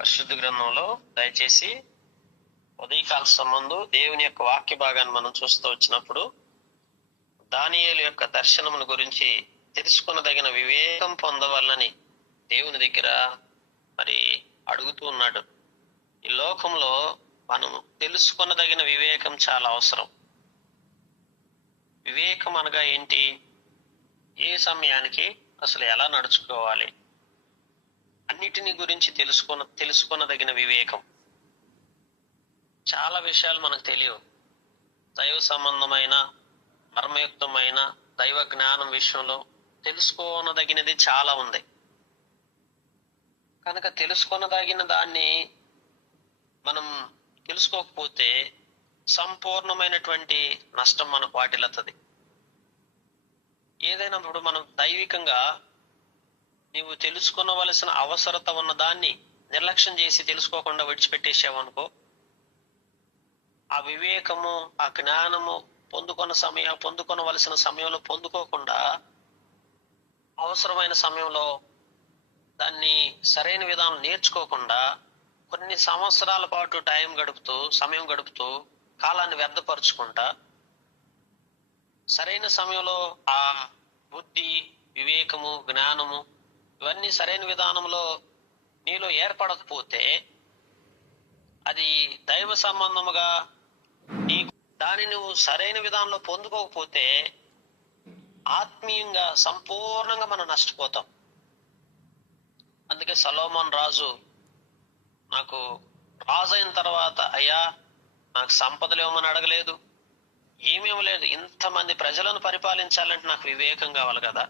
పరిశుద్ధ గ్రంథంలో దయచేసి ఉదయకాల సంబంధు దేవుని యొక్క వాక్య భాగాన్ని మనం చూస్తూ వచ్చినప్పుడు దానియేలు యొక్క దర్శనమును గురించి తెలుసుకొనదగిన వివేకం పొందవాలని దేవుని దగ్గర మరి అడుగుతూ ఉన్నాడు. ఈ లోకంలో మనం తెలుసుకొనదగిన వివేకం చాలా అవసరం. వివేకం అనగా ఏంటి? ఏ సమయానికి అసలు ఎలా నడుచుకోవాలి, అన్నిటిని గురించి తెలుసుకొనదగిన వివేకం. చాలా విషయాలు మనకు తెలియవు. దైవ సంబంధమైన మర్మయుక్తమైన దైవ జ్ఞానం విషయంలో తెలుసుకోనదగినది చాలా ఉంది. కనుక తెలుసుకొనదగిన దాన్ని మనం తెలుసుకోకపోతే సంపూర్ణమైనటువంటి నష్టం మనకు వాటిల్లుతుంది. ఏదైనా ఇప్పుడు మనం దైవికంగా నీవు తెలుసుకొనవలసిన అవసరత ఉన్న దాన్ని నిర్లక్ష్యం చేసి తెలుసుకోకుండా విడిచిపెట్టేసావనుకో, ఆ వివేకము ఆ జ్ఞానము పొందుకొనవలసిన సమయంలో పొందుకోకుండా అవసరమైన సమయంలో దాన్ని సరైన విధానం నేర్చుకోకుండా కొన్ని సంవత్సరాల పాటు సమయం గడుపుతూ కాలాన్ని వ్యర్థపరుచుకుంటా సరైన సమయంలో ఆ బుద్ధి, వివేకము, జ్ఞానము ఇవన్నీ సరైన విధానంలో నీలో ఏర్పడకపోతే అది దైవ సంబంధముగా దాన్ని నువ్వు సరైన విధానంలో పొందుకోకపోతే ఆత్మీయంగా సంపూర్ణంగా మనం నష్టపోతాం. అందుకే సొలొమోను రాజు నాకు రాజు అయిన తర్వాత, అయ్యా నాకు సంపదలు ఇవ్వమని అడగలేదు, ఏమేమి లేదు, ఇంతమంది ప్రజలను పరిపాలించాలంటే నాకు వివేకం కావాలి కదా.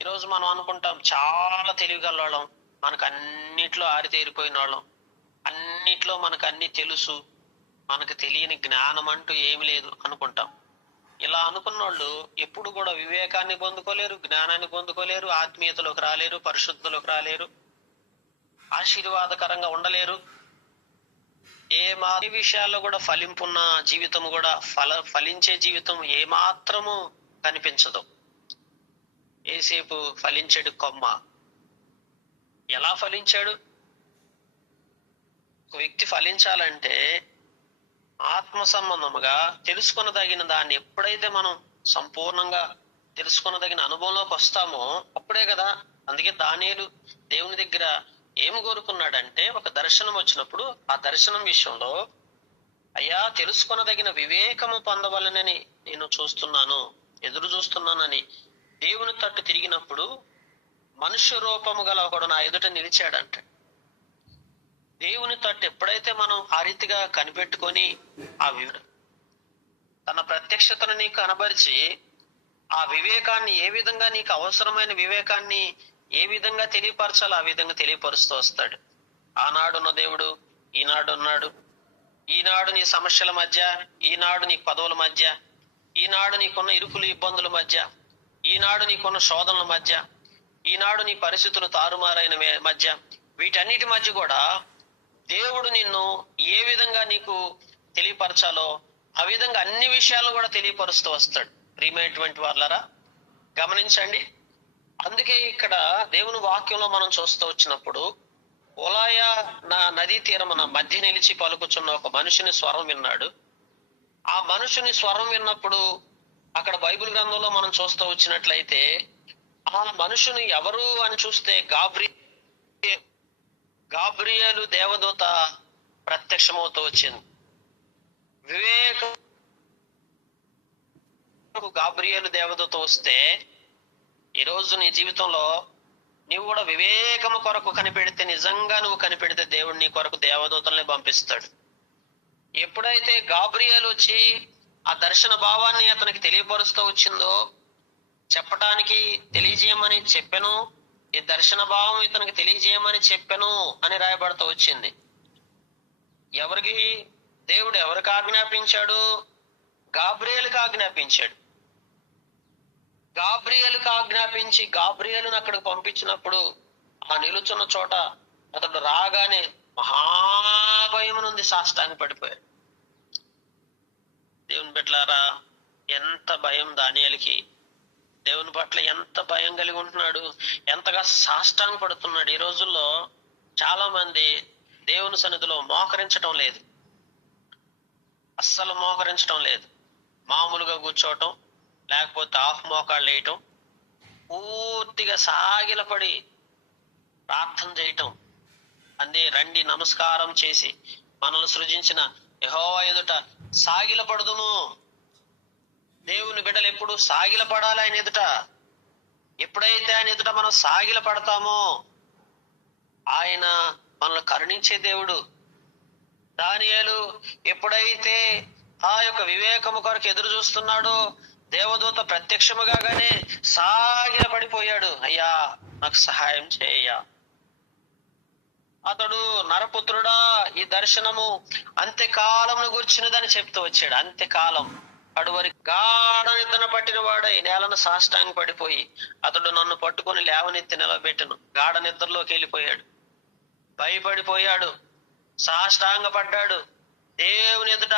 ఈరోజు మనం అనుకుంటాం చాలా తెలివిగల వాళ్ళం, మనకు అన్నిట్లో ఆరితేరిపోయిన వాళ్ళం, అన్నిట్లో మనకు అన్ని తెలుసు, మనకు తెలియని జ్ఞానం అంటూ ఏమి లేదు అనుకుంటాం. ఇలా అనుకున్న వాళ్ళు ఎప్పుడు కూడా వివేకాన్ని పొందుకోలేరు, జ్ఞానాన్ని పొందుకోలేరు, ఆత్మీయతలోకి రాలేరు, పరిశుద్ధలోకి రాలేరు, ఆశీర్వాదకరంగా ఉండలేరు. ఏ విషయాల్లో కూడా ఫలింపున్న జీవితం కూడా ఫలించే జీవితం ఏమాత్రము కనిపించదు. ఏసేపు ఫలించాడు కొమ్మ. ఎలా ఫలించాడు? ఒక వ్యక్తి ఫలించాలంటే ఆత్మ సంబంధముగా తెలుసుకొనదగిన దాన్ని ఎప్పుడైతే మనం సంపూర్ణంగా తెలుసుకొనదగిన అనుభవంలోకి వస్తామో అప్పుడే కదా. అందుకే దానియేలు దేవుని దగ్గర ఏమి కోరుకున్నాడంటే, ఒక దర్శనం వచ్చినప్పుడు ఆ దర్శనం విషయంలో, అయ్యా తెలుసుకొనదగిన వివేకము పొందవలనని నేను ఎదురు చూస్తున్నానని దేవుని తట్టు తిరిగినప్పుడు మనుష్య రూపము గల ఒకడు నా ఎదుట నిలిచాడంట. దేవుని తట్టు ఎప్పుడైతే మనం ఆ రీతిగా కనిపెట్టుకొని తన ప్రత్యక్షతను నీకు కనబరిచి ఆ వివేకాన్ని ఏ విధంగా, నీకు అవసరమైన వివేకాన్ని ఏ విధంగా తెలియపరచాలో ఆ విధంగా తెలియపరుస్తూ వస్తాడు. ఆనాడున్న దేవుడు ఈనాడు ఉన్నాడు. ఈనాడు నీ సమస్యల మధ్య, ఈనాడు నీ పదవుల మధ్య, ఈనాడు నీకున్న ఇరుకులు ఇబ్బందుల మధ్య, ఈనాడు నీకున్న శోధనల మధ్య, ఈనాడు నీ పరిస్థితులు తారుమారైన మధ్య, వీటన్నిటి మధ్య కూడా దేవుడు నిన్ను ఏ విధంగా నీకు తెలియపరచాలో ఆ విధంగా అన్ని విషయాలు కూడా తెలియపరుస్తూ వస్తాడు. ప్రియమైనటువంటి వాళ్ళరా గమనించండి. అందుకే ఇక్కడ దేవుని వాక్యంలో మనం చూస్తూ వచ్చినప్పుడు, ఓలాయ నా నదీ తీరమున మధ్య నిలిచి పలుకుచున్న ఒక మనుషుని స్వరం విన్నాడు. ఆ మనుషుని స్వరం విన్నప్పుడు అక్కడ బైబిల్ గ్రంథంలో మనం చూస్తూ వచ్చినట్లయితే ఆ మనుషుని ఎవరు అని చూస్తే గాబ్రియేలు దేవదూత ప్రత్యక్షమవుతూ వచ్చింది. గాబ్రియేలు దేవదూత వస్తే ఈరోజు నీ జీవితంలో నీవు కూడా వివేకము కొరకు కనిపెడితే, నిజంగా నువ్వు కనిపెడితే దేవుడు నీ కొరకు దేవదూతల్ని పంపిస్తాడు. ఎప్పుడైతే గాబ్రియేలు వచ్చి ఆ దర్శన భావాన్ని అతనికి తెలియపరుస్తూ వచ్చిందో, చెప్పటానికి తెలియజేయమని చెప్పాను, ఈ దర్శన భావం ఇతనికి తెలియజేయమని చెప్పాను అని రాయబడుతూ వచ్చింది. దేవుడు ఎవరికి ఆజ్ఞాపించాడు? గాబ్రియేలుకి ఆజ్ఞాపించాడు. గాబ్రియేలుకి ఆజ్ఞాపించి గాబ్రియేలును అక్కడికి పంపించినప్పుడు ఆ నిలుచున్న చోట అతడు రాగానే మహాభయం నుండి సాష్టాంగ పడిపోయాడు. దేవుని బిడ్డలారా, ఎంత భయం దానియేలుకి! దేవుని పట్ల ఎంత భయం కలిగి ఉంటున్నాడు, ఎంతగా సాష్టాంగ పడుతున్నాడు. ఈ రోజుల్లో చాలా మంది దేవుని సన్నిధిలో మోకరించటం లేదు, అస్సలు మోకరించటం లేదు. మామూలుగా కూర్చోవటం, లేకపోతే ఆఫ్ మోకాళ్ళు వేయటం, పూర్తిగా సాగిలపడి ప్రార్థన చేయటం. అందే రండి నమస్కారం చేసి మనల్ని సృజించిన యెహోవా ఎదుట సాగిలపడుదుము. దేవుని బిడ్డలు ఎప్పుడు సాగిలపడాలి ఆయన ఎదుట. ఎప్పుడైతే ఆయన ఎదుట మనం సాగిల పడతామో ఆయన మనల్ని కరుణించే దేవుడు. దానియేలు ఎప్పుడైతే ఆ యొక్క వివేకము కొరకు ఎదురు చూస్తున్నాడో దేవదూత ప్రత్యక్షము కాగానే సాగిల పడిపోయాడు, అయ్యా నాకు సహాయం చేయ్యా. అతడు నరపుత్రుడా, ఈ దర్శనము అంత్యకాలమును గుర్చినదని చెప్తూ వచ్చాడు. అంత్యకాలం అడువరి గాఢ నిద్ర పట్టిన వాడై నేలను సాష్టాంగ పడిపోయి అతడు నన్ను పట్టుకుని లేవనెత్తి నిలబెట్టను. గాఢ నిద్రలోకి వెళ్ళిపోయాడు, భయపడిపోయాడు, సాష్టాంగ పడ్డాడు. దేవుని ఎదుట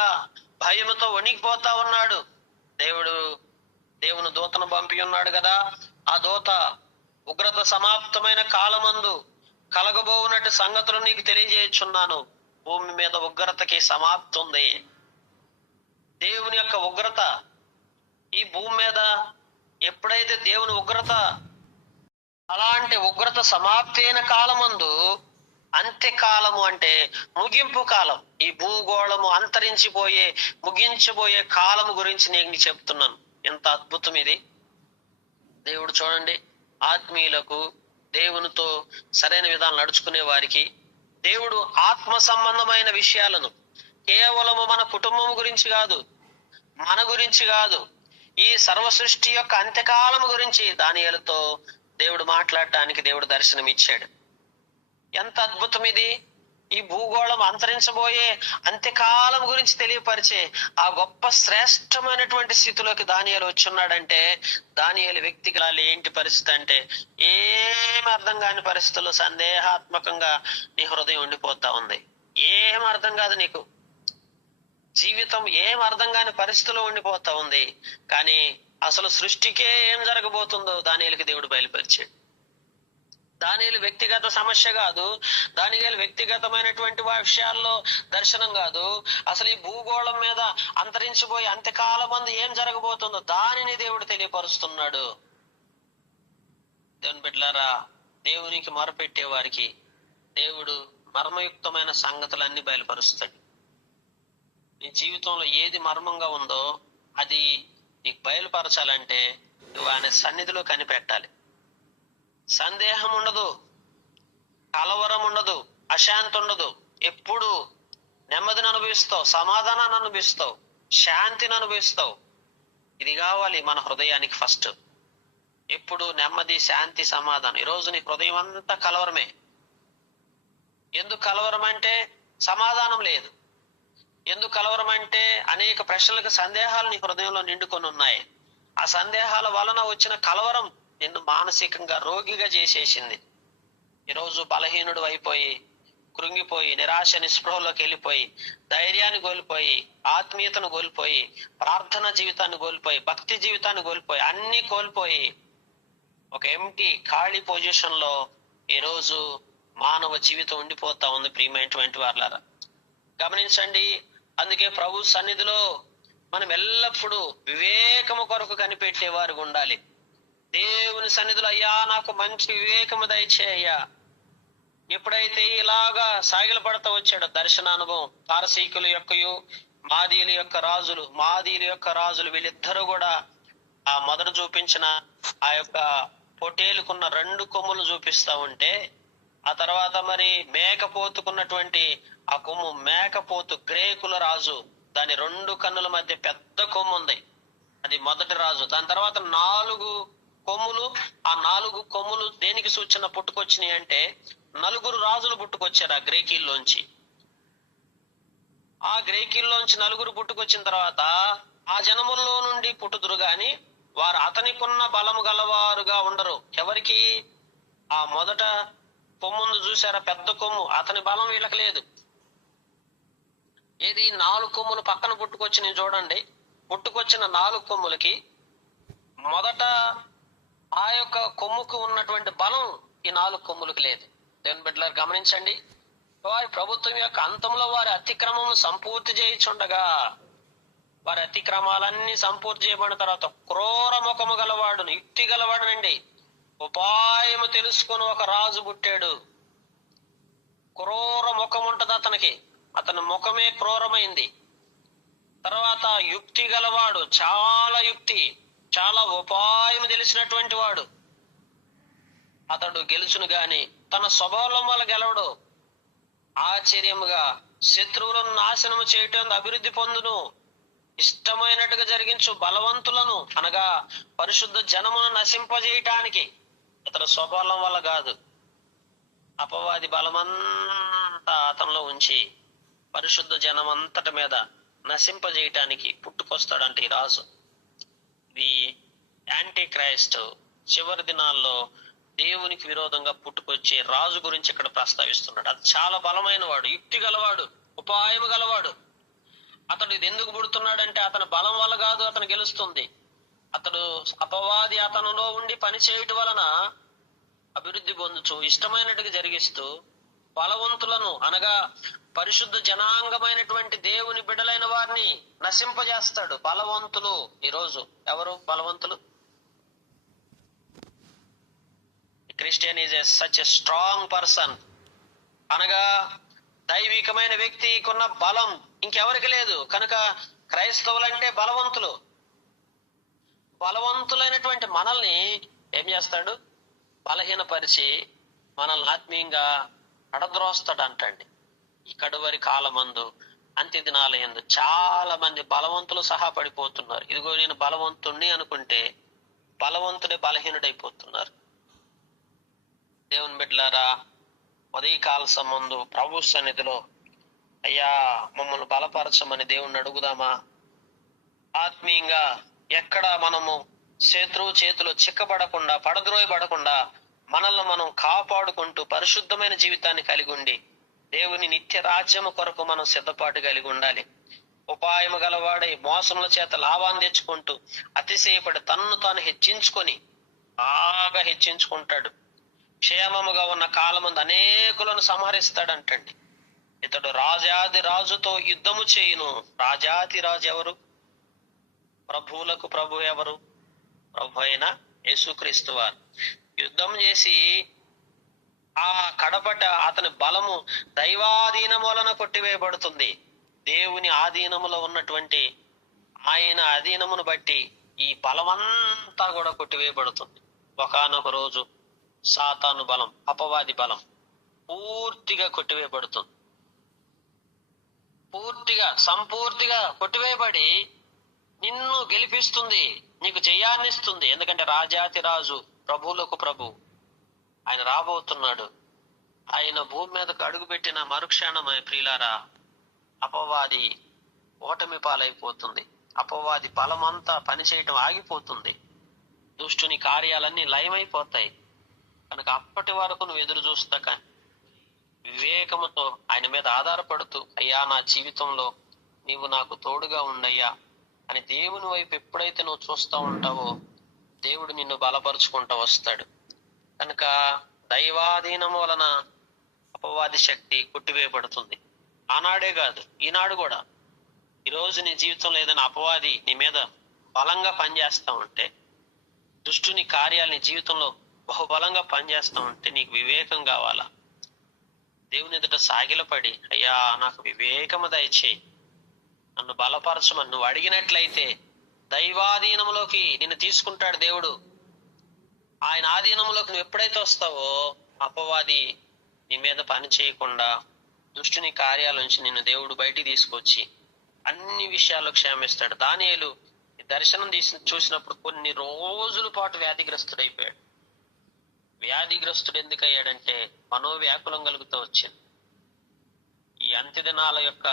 భయముతో వణికిపోతా ఉన్నాడు. దేవుని దూతను పంపి ఉన్నాడు కదా, ఆ దూత ఉగ్రత సమాప్తమైన కాలమందు కలగబోవునట్టు సంగతులు నీకు తెలియజేయుచున్నాను. భూమి మీద ఉగ్రతకి సమాప్తి ఉంది. దేవుని యొక్క ఉగ్రత ఈ భూమి మీద ఎప్పుడైతే దేవుని ఉగ్రత, అలాంటి ఉగ్రత సమాప్తి అయిన కాలమందు, అంత్యకాలము అంటే ముగింపు కాలం, ఈ భూగోళము అంతరించిపోయే ముగించబోయే కాలము గురించి నేను చెప్తున్నాను. ఎంత అద్భుతం ఇది. దేవుడు చూడండి, ఆత్మీయులకు దేవునితో సరైన విధానం నడుచుకునే వారికి దేవుడు ఆత్మ సంబంధమైన విషయాలను కేవలము మన కుటుంబం గురించి కాదు, మన గురించి కాదు, ఈ సర్వ సృష్టి యొక్క అంత్యకాలము గురించి దానియేలుతో దేవుడు మాట్లాడటానికి దేవుడు దర్శనం ఇచ్చాడు. ఎంత అద్భుతం ఇది. ఈ భూగోళం అంతరించబోయే అంత్యకాలం గురించి తెలియపరిచే ఆ గొప్ప శ్రేష్టమైనటువంటి స్థితిలోకి దానియేలు వచ్చున్నాడంటే, దానియేలు వ్యక్తిగా ఏంటి పరిస్థితి అంటే, ఏం అర్థం కాని పరిస్థితుల్లో సందేహాత్మకంగా నీ హృదయం ఉండిపోతా ఉంది. ఏం అర్థం కాదు నీకు, జీవితం ఏం అర్థం కాని పరిస్థితిలో ఉండిపోతా ఉంది. కానీ అసలు సృష్టికే ఏం జరగబోతుందో దానియేలుకి దేవుడు బయలుపరిచాడు. దానియేలు వ్యక్తిగత సమస్య కాదు, దానియేలు వ్యక్తిగతమైనటువంటి విషయాల్లో దర్శనం కాదు, అసలు ఈ భూగోళం మీద అంతరించిపోయి అంత్యకాలం మంది ఏం జరగబోతుందో దానిని దేవుడు తెలియపరుస్తున్నాడు. దేవుని బిడ్డలారా, దేవునికి మొరపెట్టే వారికి దేవుడు మర్మయుక్తమైన సంగతులన్నీ బయలుపరుస్తాడు. నీ జీవితంలో ఏది మర్మంగా ఉందో అది నీకు బయలుపరచాలంటే నువ్వు ఆయన సన్నిధిలో కనిపెట్టాలి. సందేహం ఉండదు, కలవరం ఉండదు, అశాంతి ఉండదు. ఎప్పుడు నెమ్మదిని అనుభవిస్తావు, సమాధానాన్ని అనుభవిస్తావు, శాంతిని అనుభవిస్తావు. ఇది కావాలి మన హృదయానికి ఫస్ట్. ఎప్పుడు నెమ్మది, శాంతి, సమాధానం. ఈరోజు నీ హృదయం అంతా కలవరమే. ఎందుకు కలవరం అంటే సమాధానం లేదు. ఎందుకు కలవరం అంటే అనేక ప్రశ్నలకు సందేహాలు నీ హృదయంలో నిండుకొని ఉన్నాయి. ఆ సందేహాల వలన వచ్చిన కలవరం నిన్ను మానసికంగా రోగిగా చేసేసింది. ఈరోజు బలహీనుడు అయిపోయి, కృంగిపోయి, నిరాశ నిస్పృహలోకి వెళ్ళిపోయి, ధైర్యాన్ని కోల్పోయి, ఆత్మీయతను కోల్పోయి, ప్రార్థన జీవితాన్ని కోల్పోయి, భక్తి జీవితాన్ని కోల్పోయి, అన్ని కోల్పోయి ఒక ఎంటీ ఖాళీ పొజిషన్ లో ఈరోజు మానవ జీవితం ఉండిపోతా ఉంది. ప్రియమైనటువంటి వారులారా గమనించండి. అందుకే ప్రభు సన్నిధిలో మనం ఎల్లప్పుడూ వివేకము కొరకు కనిపెట్టేవారు ఉండాలి. దేవుని సన్నిధిలో, అయ్యా నాకు మంచి వివేకము దయచేయ్యా. ఎప్పుడైతే ఇలాగా సాగిల పడతా వచ్చాడో దర్శనానుభవం, పారసీకుల యొక్కయు మాదీయుల యొక్క రాజులు వీళ్ళిద్దరూ కూడా ఆ మొదట చూపించిన ఆ యొక్క పొటేలుకున్న 2 కొమ్ములు చూపిస్తా ఉంటే, ఆ తర్వాత మరి మేకపోతుకున్నటువంటి ఆ కొమ్ము, మేకపోతు గ్రేకుల రాజు, దాని 2 కన్నుల మధ్య పెద్ద కొమ్ము ఉంది, అది మొదటి రాజు. దాని తర్వాత 4 కొమ్ములు, ఆ 4 కొమ్ములు దేనికి సూచన పుట్టుకొచ్చినాయి అంటే 4 రాజులు పుట్టుకొచ్చారు ఆ గ్రేకీల్లోంచి. ఆ గ్రేకీల్లోంచి 4 పుట్టుకొచ్చిన తర్వాత ఆ జనముల్లో నుండి పుట్టుదురు గాని వారు అతనికున్న బలము గలవారుగా ఉండరు. ఎవరికి? ఆ మొదట కొమ్ముందు చూసారా, పెద్ద కొమ్ము, అతని బలం వీళ్ళకి లేదు. ఏది 4 కొమ్ములు పక్కన పుట్టుకొచ్చి చూడండి, పుట్టుకొచ్చిన 4 కొమ్ములకి మొదట ఆ యొక్క కొమ్ముకు ఉన్నటువంటి బలం ఈ 4 కొమ్ములకు లేదు. దేవుని బిడ్డలారు గమనించండి, వారి ప్రభుత్వం యొక్క అంతంలో వారి అతిక్రమం సంపూర్తి చేయుచుండగా, వారి అతిక్రమాలన్నీ సంపూర్తి చేయబడిన తర్వాత క్రూర ముఖము గలవాడును, యుక్తి గలవాడునండి, ఉపాయము తెలుసుకుని ఒక రాజు పుట్టాడు. క్రూర ముఖం ఉంటది అతనికి, అతని ముఖమే క్రూరమైంది. తర్వాత యుక్తి గలవాడు, చాలా యుక్తి, చాలా ఉపాయం తెలిసినటువంటి వాడు. అతడు గెలుచును గాని తన స్వభావం వల్ల గెలవడు. ఆశ్చర్యముగా శత్రువులను నాశనము చేయటం అభివృద్ధి పొందును. ఇష్టమైనట్టుగా జరిగించు బలవంతులను, అనగా పరిశుద్ధ జనమును నశింపజేయటానికి. ఇతర స్వభావం వల్ల కాదు, అపవాది బలమంతా అతనిలో ఉంచి పరిశుద్ధ జనం అంతటి మీద నశింపజేయటానికి పుట్టుకొస్తాడంటే ఈ రాజు. ఇది యాంటీ క్రైస్ట్ చివరి దినాల్లో దేవునికి విరోధంగా పుట్టుకొచ్చే రాజు గురించి ఇక్కడ ప్రస్తావిస్తున్నాడు. అది చాలా బలమైన వాడు, యుక్తి గలవాడు, ఉపాయము గలవాడు. అతడు ఇది ఎందుకు పుడుతున్నాడంటే అతని బలం వల్ల కాదు అతను గెలుస్తుంది. అతడు అపవాది అతనిలో ఉండి పని చేయటం వలన అభివృద్ధి పొందుచు ఇష్టమైనట్టుగా జరిగిస్తూ బలవంతులను, అనగా పరిశుద్ధ జనాంగమైనటువంటి దేవుని బిడ్డలైన వారిని నశింపజేస్తాడు. బలవంతులు ఈరోజు ఎవరు బలవంతులు? Christian is such a strong person, అనగా దైవికమైన వ్యక్తికున్న బలం ఇంకెవరికి లేదు. కనుక క్రైస్తవులంటే బలవంతులు. బలవంతులైనటువంటి మనల్ని ఏం చేస్తాడు? బలహీనపరిచి మనల్ని ఆత్మీయంగా పడద్రోస్తాడు అంటండి. ఈ కడువరి కాలమందు, అంత్య దినాల యందు చాలా మంది బలవంతులు సహా పడిపోతున్నారు. ఇదిగో నేను బలవంతుణ్ణి అనుకుంటే బలవంతుడే బలహీనుడైపోతున్నారు. దేవుని బిడ్డలారా, ఉదయకాల సంబంధు ప్రభు సన్నిధిలో అయ్యా మమ్మల్ని బలపరచమని దేవుణ్ణి అడుగుదామా? ఆత్మీయంగా ఎక్కడ మనము శత్రువు చేతిలో చిక్కబడకుండా, పడద్రోయబడకుండా మనల్ని మనం కాపాడుకుంటూ పరిశుద్ధమైన జీవితాన్ని కలిగి ఉండి దేవుని నిత్య రాజ్యము కొరకు మనం సిద్ధపాటు కలిగి ఉండాలి. ఉపాయము గలవాడై మోసముల చేత లాభాన్ని తెచ్చుకుంటూ అతిశయపడి తన్ను తాను హెచ్చించుకొని బాగా హెచ్చించుకుంటాడు. క్షేమముగా ఉన్న కాలమందు అనేకులను సంహరిస్తాడంటండి. ఇతడు రాజాది రాజుతో యుద్ధము చేయును. రాజాది రాజు ఎవరు? ప్రభువులకు ప్రభు ఎవరు? ప్రభు అయిన యేసుక్రీస్తు వారు. యుద్ధం చేసి ఆ కడపట అతని బలము దైవాధీనం వలన కొట్టివేయబడుతుంది. దేవుని ఆధీనములో ఉన్నటువంటి ఆయన అధీనమును బట్టి ఈ బలమంతా కూడా కొట్టివేయబడుతుంది. ఒకానొక రోజు సాతాను బలం, అపవాది బలం పూర్తిగా కొట్టివేయబడుతుంది. పూర్తిగా సంపూర్తిగా కొట్టివేయబడి నిన్ను గెలిపిస్తుంది, నీకు జయాన్నిస్తుంది. ఎందుకంటే రాజాతి రాజు, ప్రభువులకు ప్రభు ఆయన రాబోతున్నాడు. ఆయన భూమి మీదకు అడుగుపెట్టిన మరుక్షణమే ప్రియులారా అపవాది ఓటమి పాలైపోతుంది. అపవాది బలమంతా పనిచేయటం ఆగిపోతుంది. దుష్టుని కార్యాలన్నీ లయమైపోతాయి. కనుక అప్పటి వరకు నువ్వు ఎదురు చూస్తా కానీ వివేకముతో ఆయన మీద ఆధారపడుతూ అయ్యా నా జీవితంలో నీవు నాకు తోడుగా ఉండయ్యా అని దేవుని వైపు ఎప్పుడైతే నువ్వు చూస్తూ ఉంటావో దేవుడు నిన్ను బలపరుచుకుంటూ వస్తాడు. కనుక దైవాధీనం వలన అపవాది శక్తి కొట్టివేయబడుతుంది. ఆనాడే కాదు, ఈనాడు కూడా. ఈరోజు నీ జీవితంలో ఏదైనా అపవాది నీ మీద బలంగా పనిచేస్తా ఉంటే, దుష్టుని కార్యాలు నీ జీవితంలో బహుబలంగా పనిచేస్తా ఉంటే నీకు వివేకం కావాలా? దేవుని ఎదుట సాగిలపడి అయ్యా నాకు వివేకము దయచేయి, నన్ను బలపరచమని నువ్వు అడిగినట్లయితే దైవాధీనంలోకి నిన్ను తీసుకుంటాడు దేవుడు. ఆయన ఆధీనంలోకి నువ్వు ఎప్పుడైతే వస్తావో అపవాది నీ మీద పని చేయకుండా దుష్టుని కార్యాల నుంచి నిన్ను దేవుడు బయటికి తీసుకొచ్చి అన్ని విషయాల్లో క్షేమిస్తాడు. దానియేలు దర్శనం చూసినప్పుడు కొన్ని రోజుల పాటు వ్యాధిగ్రస్తుడైపోయాడు. వ్యాధిగ్రస్తుడు ఎందుకు అయ్యాడంటే మనోవ్యాకులం కలుగుతూ వచ్చింది. ఈ అంత్యదినాల యొక్క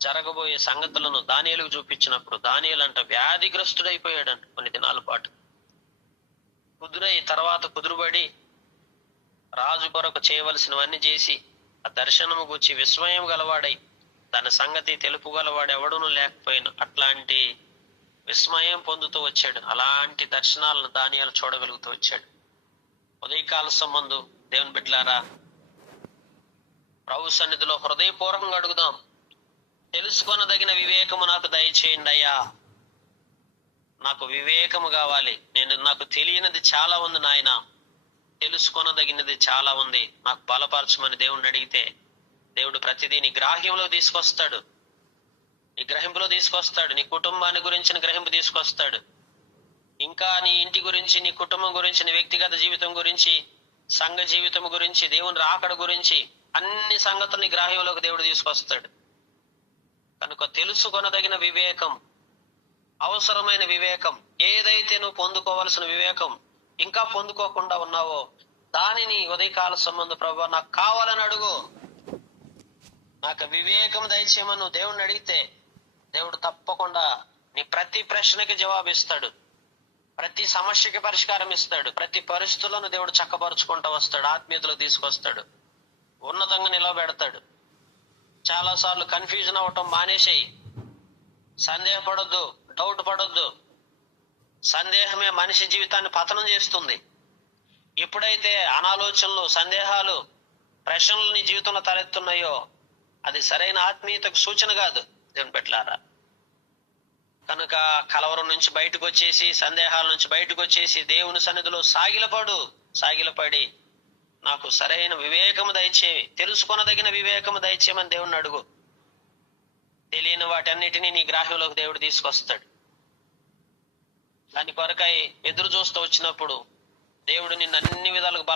జరగబోయే సంగతులను దానియేలుకు చూపించినప్పుడు దానియేలు అంట వ్యాధిగ్రస్తుడైపోయాడంట కొన్ని దినాల పాటు. తర్వాత కుదురుబడి రాజు కొరకు చేయవలసినవన్నీ చేసి ఆ దర్శనము గురించి విస్మయం గలవాడై దాని సంగతి తెలుపుగలవాడు ఎవడునూ లేకపోయినా అట్లాంటి విస్మయం పొందుతూ వచ్చాడు. అలాంటి దర్శనాలను దానియేలు చూడగలుగుతూ వచ్చాడు. ఉదయకాల సంబంధు దేవుని బిడ్డలారా, ప్రభు సన్నిధిలో హృదయపూర్వకంగా అడుగుదాం. తెలుసుకొనదగిన వివేకము నాకు దయచేయండి అయ్యా. నాకు వివేకము కావాలి. నాకు తెలియనిది చాలా ఉంది నాయన, తెలుసుకొనదగినది చాలా ఉంది, నాకు బలపరచమని దేవుణ్ణి అడిగితే దేవుడు ప్రతిదీ నీ గ్రాహ్యంలో తీసుకొస్తాడు, నీ గ్రహింపులో తీసుకొస్తాడు. నీ కుటుంబాన్ని గురించిన గ్రహింపు తీసుకొస్తాడు. ఇంకా నీ ఇంటి గురించి, నీ కుటుంబం గురించి, నీ వ్యక్తిగత జీవితం గురించి, సంఘ జీవితం గురించి, దేవుని రాకడ గురించి అన్ని సంగతుల్ని గ్రాహ్యంలోకి దేవుడు తీసుకొస్తాడు. కనుక తెలుసుకొనదగిన వివేకం, అవసరమైన వివేకం, ఏదైతే నువ్వు పొందుకోవలసిన వివేకం ఇంకా పొందుకోకుండా ఉన్నావో దానిని ఉదయకాల సంబంధ ప్రభువా నాకు కావాలని అడుగు. నాకు వివేకం దయచేయమని నువ్వు దేవుణ్ణి అడిగితే దేవుడు తప్పకుండా నీ ప్రతి ప్రశ్నకి జవాబిస్తాడు, ప్రతి సమస్యకి పరిష్కారం ఇస్తాడు, ప్రతి పరిస్థితులను దేవుడు చక్కపరుచుకుంటూ వస్తాడు, ఆత్మీయతలో తీసుకొస్తాడు, ఉన్నతంగా నిలబెడతాడు. చాలా సార్లు కన్ఫ్యూజన్ అవ్వటం మానేసేయి. సందేహపడొద్దు, డౌట్ పడొద్దు. సందేహమే మనిషి జీవితాన్ని పతనం చేస్తుంది. ఎప్పుడైతే అనాలోచనలు, సందేహాలు, ప్రశ్నలు నీ జీవితంలో తలెత్తున్నాయో అది సరైన ఆత్మీయతకు సూచన కాదు దేవుని బిడ్డలారా. కనుక కలవరం నుంచి బయటకు వచ్చేసి, సందేహాల నుంచి బయటకు వచ్చేసి దేవుని సన్నిధిలో సాగిలపడి నాకు సరైన వివేకము దయచేయి, తెలుసుకొనదగిన వివేకము దయచేయమని దేవుణ్ణి అడుగు. తెలియని వాటన్నిటినీ నీ గ్రాహ్యంలోకి దేవుడు తీసుకొస్తాడు. దాని కొరకై ఎదురు చూస్తూ వచ్చినప్పుడు దేవుడు నిన్ను అన్ని విధాలకు